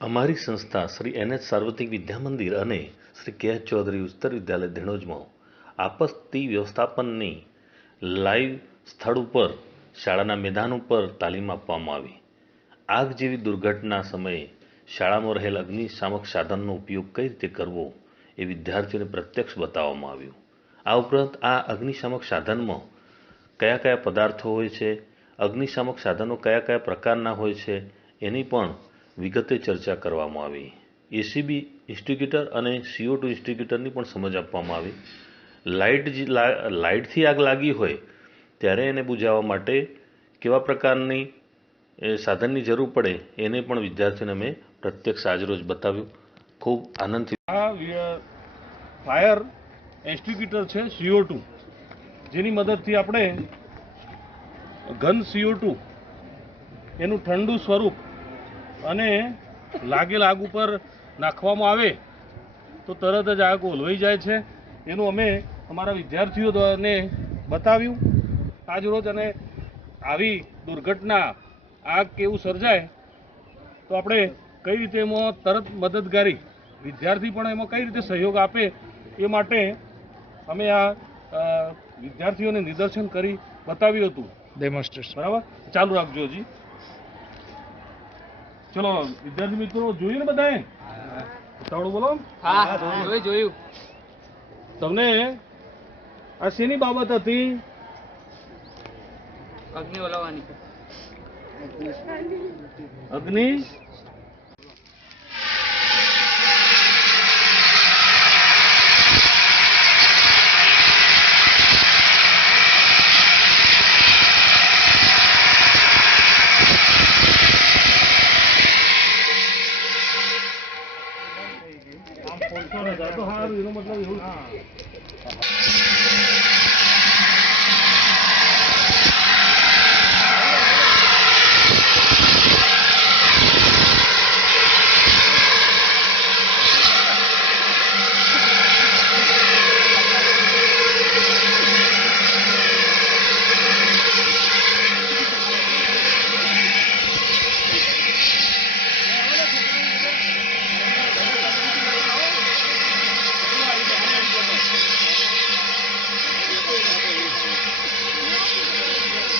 અમારી સંસ્થા શ્રી NH સાર્વત્રિક વિદ્યા મંદિર અને શ્રી KH ચૌધરી ઉચ્ચતર વિદ્યાલય ધીણોજમાં આપત્તિ વ્યવસ્થાપનની લાઈવ સ્થળ ઉપર શાળાના મેદાન ઉપર તાલીમ આપવામાં આવી। આગ જેવી દુર્ઘટના સમયે શાળામાં રહેલ અગ્નિશામક સાધનનો ઉપયોગ કઈ રીતે કરવો એ વિદ્યાર્થીઓને પ્રત્યક્ષ બતાવવામાં આવ્યું। આ ઉપરાંત આ અગ્નિશામક સાધનમાં કયા કયા પદાર્થો હોય છે, અગ્નિશામક સાધનો કયા કયા પ્રકારના હોય છે એની પણ વિગતે ચર્ચા કરવામાં આવી। ACB ઇન્સ્ટિગ્યુટર અને CO2 ઇન્સ્ટિગ્યુટરની પણ સમજ આપવામાં આવી। લાઇટથી આગ લાગી હોય ત્યારે એને બુઝાવવા માટે કેવા પ્રકારની સાધનની જરૂર પડે એને પણ વિદ્યાર્થીઓને અમે પ્રત્યક્ષ આજરોજ બતાવ્યું। ખૂબ આનંદથી ફાયર એક્સ્ટિંગ્વિશર છે CO2, જેની મદદથી આપણે ઘન CO2 એનું ઠંડુ સ્વરૂપ અને લાગેલ આગ ઉપર નાખવામાં આવે તો તરત જ આગ ઓલવાઈ જાય છે। એનું અમે અમારા વિદ્યાર્થીઓને બતાવ્યું આજ રોજ। અને આવી દુર્ઘટના આગ કેવું સર્જાય તો આપણે કઈ રીતે એમાં તરત મદદગારી વિદ્યાર્થી પણ એમાં કઈ રીતે સહયોગ આપે એ માટે અમે આ વિદ્યાર્થીઓને નિદર્શન કરી બતાવ્યું હતું, ડેમોન્સ્ટ્રેશન। બરાબર, ચાલુ રાખજો હજી। ચલો વિદ્યાર્થી મિત્રો, જોયું ને બધાએ? ઉતાવળું બોલો। હા, જોયું। તમને આ શેની બાબત હતી? અગ્નિ ઓલવવાની। અગ્નિ તો સારું, એનો મતલબ એવું।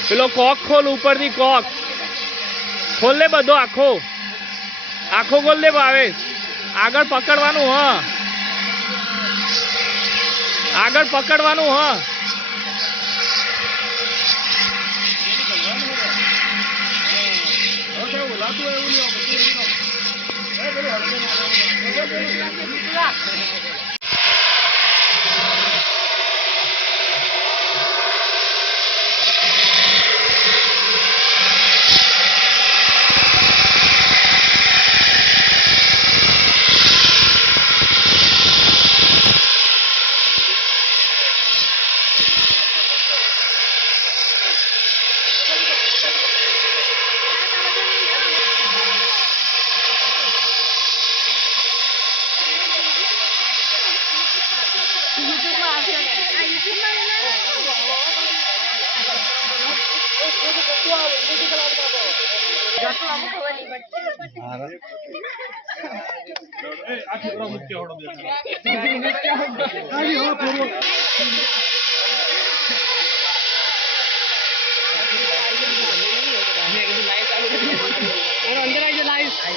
પેલો કોક ખોલ, ઉપરથી કોક ખોલ લે, બધો આખો આખો ખોલ લે ભાવેશ। આગળ પકડવાનું, હા આગળ પકડવાનું, હા।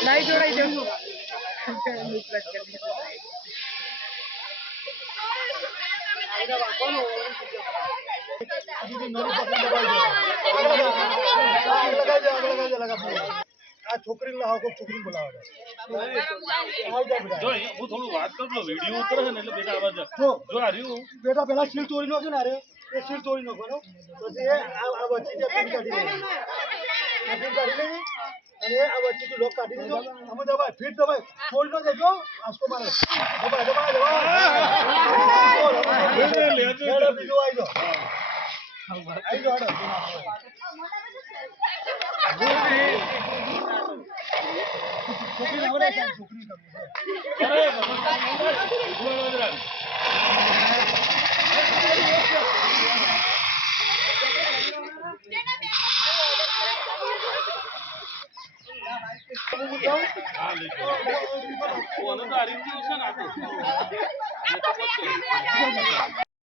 લાઈટ જોડાઈ દેવું। આ છોકરી છોકરી બોલાવે જો હું થોડું વાત કરું તો વિડિયો ઉતરે છે ને એટલે બેટા આવાજ જો આ રહ્યું બેટા પેલા સીલ તોડી નાખ્યો ને, અરે એ સીલ તોડી નાખવાનો પછી આ વચ્ચે જે પિન કાઢી લેવી, અને આ વચ્ચે લોક કાઢી દીધો। અમે દબાય ફીટ દબાય છોડી ન દેજો, આસકો મારે દબાય દબાય દબાય બીજો આવી જાઓ, આવી જાઓ। છોકરી આવડે છે, છોકરી હા લઈ જાઓ તો આનંદ આ રીતે છે ને આપણે